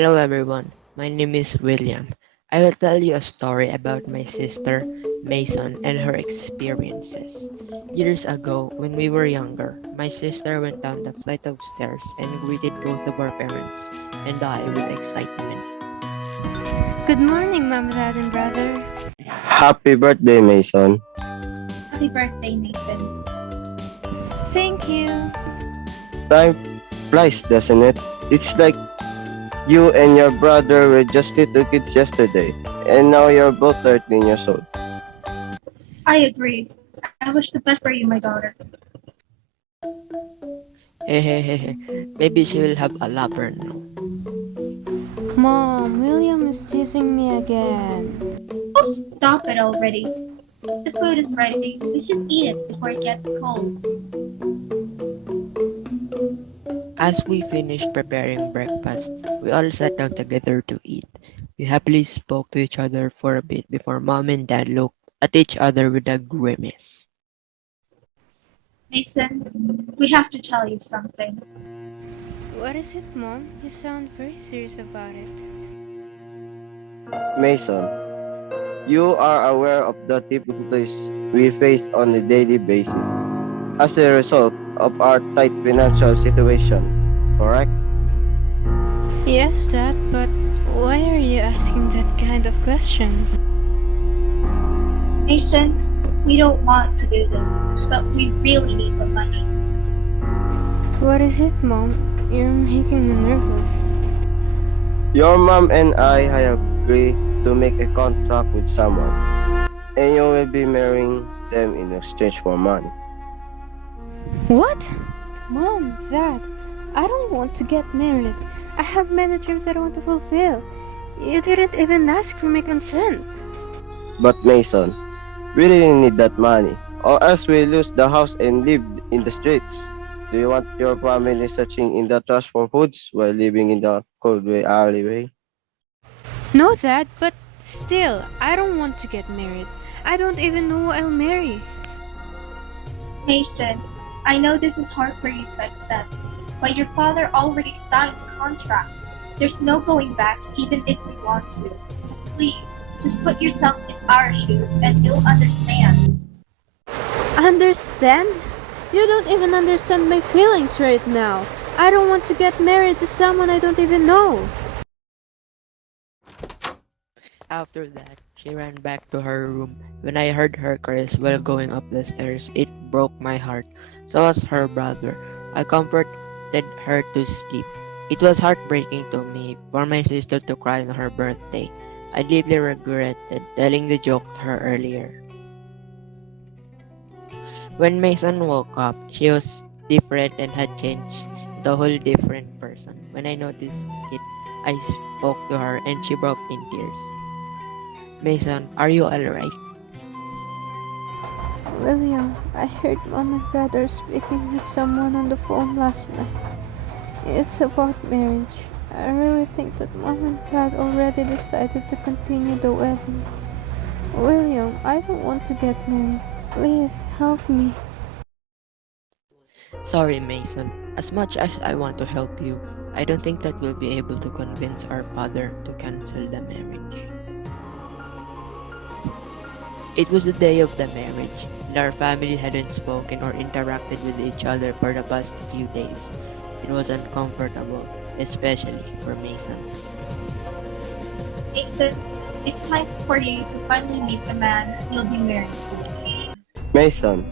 Hello everyone, my name is William. I will tell you a story about my sister, Mason, and her experiences. Years ago, when we were younger, my sister went down the flight of stairs and greeted both of our parents and I with excitement. Good morning, Mom, Dad, and brother. Happy birthday, Mason. Happy birthday, Mason. Thank you. Time flies, doesn't it? It's like you and your brother were just little kids yesterday, and now you're both 13 years old. I agree. I wish the best for you, my daughter. Hehehe, maybe she will have a lover now. Mom, William is teasing me again. Oh, stop it already. The food is ready. We should eat it before it gets cold. As we finished preparing breakfast, we all sat down together to eat. We happily spoke to each other for a bit before Mom and Dad looked at each other with a grimace. Mason, we have to tell you something. What is it, Mom? You sound very serious about it. Mason, you are aware of the difficulties we face on a daily basis as a result of our tight financial situation, correct? Yes, Dad, but why are you asking that kind of question? Mason, we don't want to do this, but we really need the money. What is it, Mom? You're making me nervous. Your mom and I have agreed to make a contract with someone, and you will be marrying them in exchange for money. What? Mom, Dad, I don't want to get married. I have many dreams I want to fulfill. You didn't even ask for my consent. But Mason, we really need that money, or else we lose the house and live in the streets. Do you want your family searching in the trash for foods while living in the cold way alleyway? No, Dad, but still, I don't want to get married. I don't even know who I'll marry. Mason, I know this is hard for you to accept, but your father already signed the contract. There's no going back even if we want to. Please, just put yourself in our shoes and you'll understand. Understand? You don't even understand my feelings right now. I don't want to get married to someone I don't even know. After that, she ran back to her room. When I heard her cries while going up the stairs, it broke my heart. So was her brother. I comforted her to sleep. It was heartbreaking to me for my sister to cry on her birthday. I deeply regretted telling the joke to her earlier. When Mason woke up, she was different and had changed into a whole different person. When I noticed it, I spoke to her and she broke in tears. Mason, are you alright? William, I heard Mom and Dad are speaking with someone on the phone last night. It's about marriage. I really think that Mom and Dad already decided to continue the wedding. William, I don't want to get married. Please help me. Sorry, Mason. As much as I want to help you, I don't think that we'll be able to convince our father to cancel the marriage. It was the day of the marriage, and our family hadn't spoken or interacted with each other for the past few days. It was uncomfortable, especially for Mason. Mason, it's time for you to finally meet the man you'll be married to. Mason,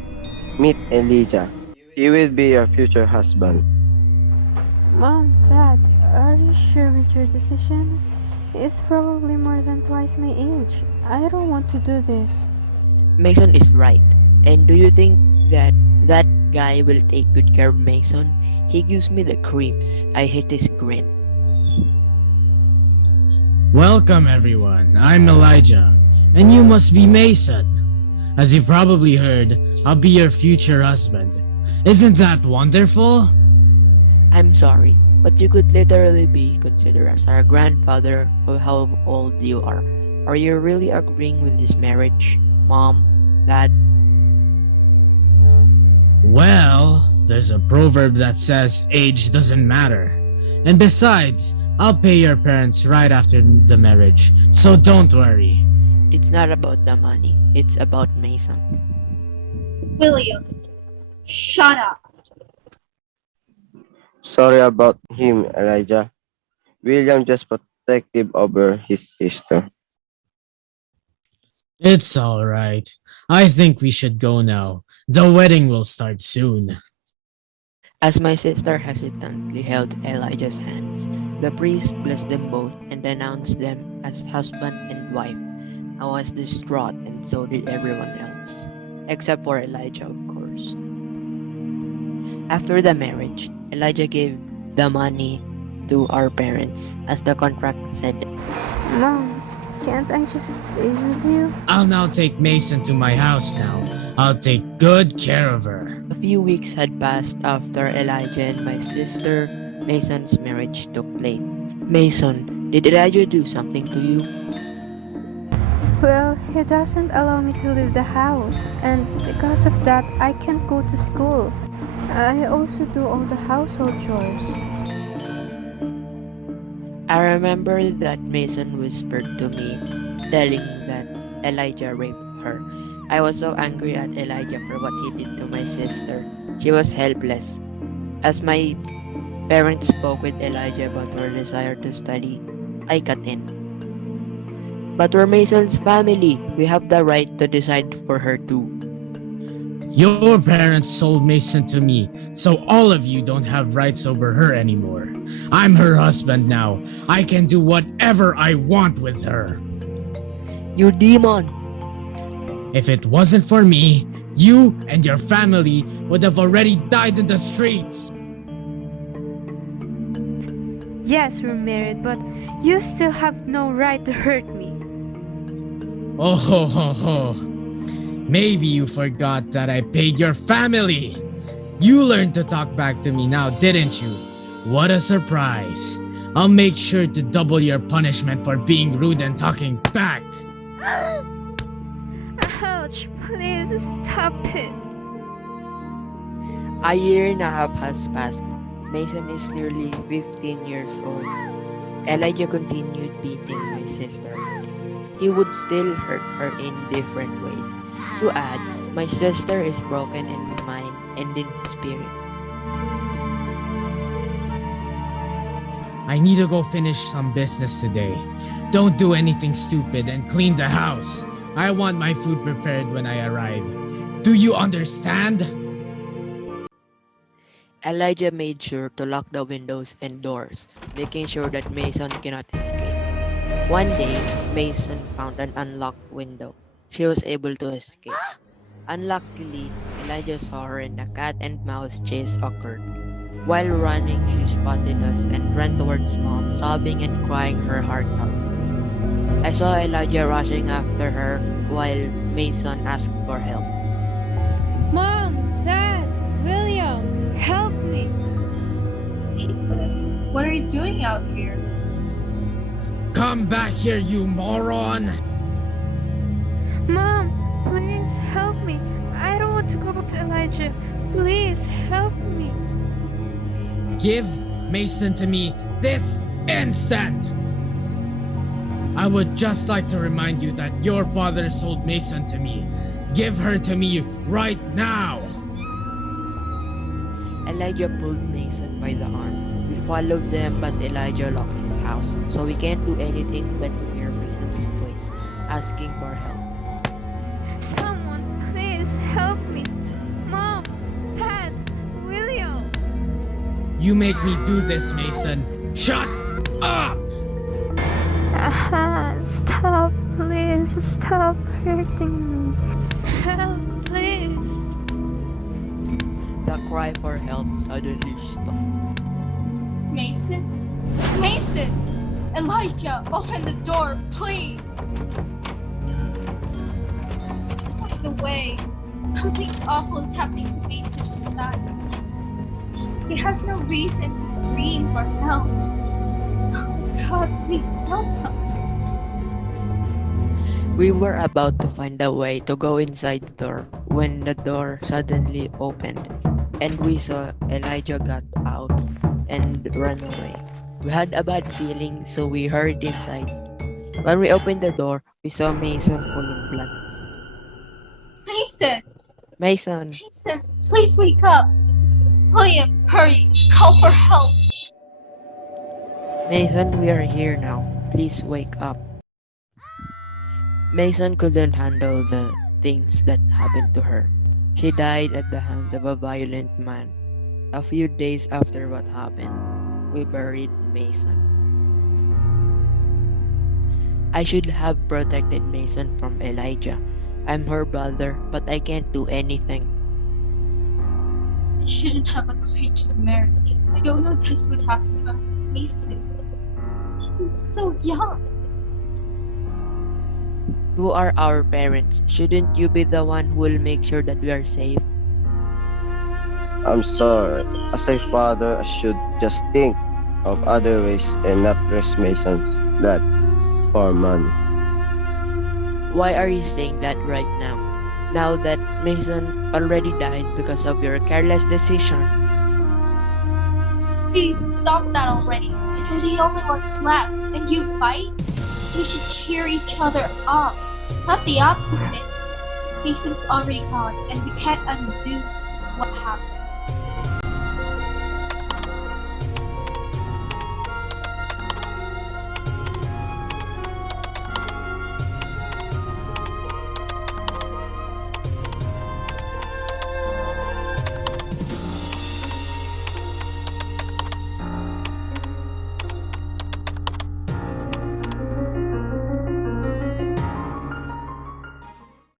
meet Elijah. He will be your future husband. Mom, Dad, are you sure with your decisions? He's probably more than twice my age. I don't want to do this. Mason is right. And do you think that that guy will take good care of Mason? He gives me the creeps. I hate his grin. Welcome, everyone. I'm Elijah, and you must be Mason. As you probably heard, I'll be your future husband. Isn't that wonderful? I'm sorry, but you could literally be considered as our grandfather of how old you are. Are you really agreeing with this marriage, Mom, Dad? Well, there's a proverb that says age doesn't matter. And besides, I'll pay your parents right after the marriage, so don't worry. It's not about the money, it's about Mason. William, shut up. Sorry about him, Elijah. William just protective over his sister. It's alright. I think we should go now. The wedding will start soon. As my sister hesitantly held Elijah's hands, the priest blessed them both and announced them as husband and wife. I was distraught, and so did everyone else, except for Elijah, of course. After the marriage, Elijah gave the money to our parents, as the contract said. Mom, can't I just stay with you? I'll now take Mason to my house now. I'll take good care of her. A few weeks had passed after Elijah and my sister Mason's marriage took place. Mason, did Elijah do something to you? Well, he doesn't allow me to leave the house, and because of that, I can't go to school. I also do all the household chores. I remember that Mason whispered to me, telling that Elijah raped her. I was so angry at Elijah for what he did to my sister. She was helpless. As my parents spoke with Elijah about her desire to study, I cut in. But we're Mason's family. We have the right to decide for her too. Your parents sold Mason to me, so all of you don't have rights over her anymore. I'm her husband now. I can do whatever I want with her. You demon! If it wasn't for me, you and your family would have already died in the streets. Yes, we're married, but you still have no right to hurt me. Oh ho ho ho. Maybe you forgot that I paid your family. You learned to talk back to me now, didn't you? What a surprise. I'll make sure to double your punishment for being rude and talking back. Ouch, please stop it. A year and a half has passed. Mason is nearly 15 years old. Elijah continued beating my sister. He would still hurt her in different ways. To add, my sister is broken in mind and in spirit. I need to go finish some business today. Don't do anything stupid and clean the house. I want my food prepared when I arrive. Do you understand? Elijah made sure to lock the windows and doors, making sure that Mason cannot escape. One day, Mason found an unlocked window. She was able to escape. Unluckily, Elijah saw her and a cat and mouse chase occurred. While running, she spotted us and ran towards Mom, sobbing and crying her heart out. I saw Elijah rushing after her while Mason asked for help. Mom, Dad, William, help me. Mason, what are you doing out here? Come back here, you moron! Mom, please help me. I don't want to go back to Elijah. Please help me. Give Mason to me this instant! I would just like to remind you that your father sold Mason to me. Give her to me right now! Elijah pulled Mason by the arm. We followed them, but Elijah locked his house, so we can't do anything but to hear Mason's voice, asking for help. Someone, please help me. Mom, Dad, William. You make me do this, Mason. Shut up! Stop, please. Stop hurting me. Help, please. The cry for help suddenly stopped. Mason? Mason! Elijah, open the door, please! Point away. Something's awful is happening to Mason inside. He has no reason to scream for help. Oh God, please help us. We were about to find a way to go inside the door when the door suddenly opened and we saw Elijah got out and ran away. We had a bad feeling, so we hurried inside. When we opened the door, we saw Mason full of blood. Mason! Mason, Mason, please wake up! William, hurry! Call for help! Mason, we are here now. Please wake up. Mason couldn't handle the things that happened to her. She died at the hands of a violent man. A few days after what happened, we buried Mason. I should have protected Mason from Elijah. I'm her brother, but I can't do anything. I shouldn't have agreed to the marriage. I don't know this would happen to Mason. He was so young. You are our parents. Shouldn't you be the one who will make sure that we are safe? I'm sorry. As a father, I should just think of other ways and not risk Mason's life for money. Why are you saying that right now? Now that Mason already died because of your careless decision. Please stop that already. We're the only ones left, and you fight? We should cheer each other up, not the opposite. Mason's already gone, and we can't undo what happened.